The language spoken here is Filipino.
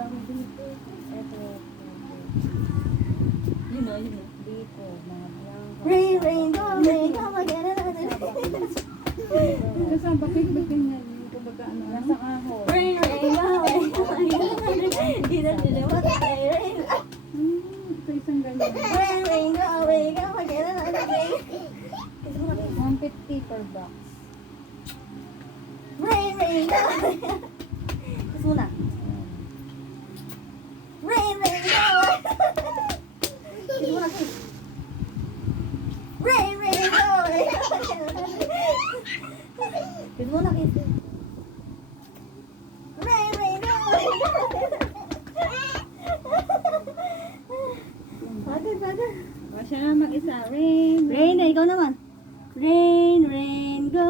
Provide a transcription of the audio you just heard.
dami dito. Ito. Yun na, yun na. Dito, mga blanco. Rain, rain, go away, come again another day. Kasama, bakit ganyan? Kumbaga ano. Nasa ahon. Rain, rain, go away, come again another day. Didn't you know what I say? Rain, Ito isang ganyan. rain, rain, go away, come again another day. 150 per box. Rain, rain, go away. Kiss muna. Rain, rain, go away. Kiss muna, kiss. Rain, rain, go away. Kiss muna, kiss. Rain, rain, go away. Pagod, pagod. O siya nga mag-isa. Rain. Rain, ikaw naman. Rain, rain, go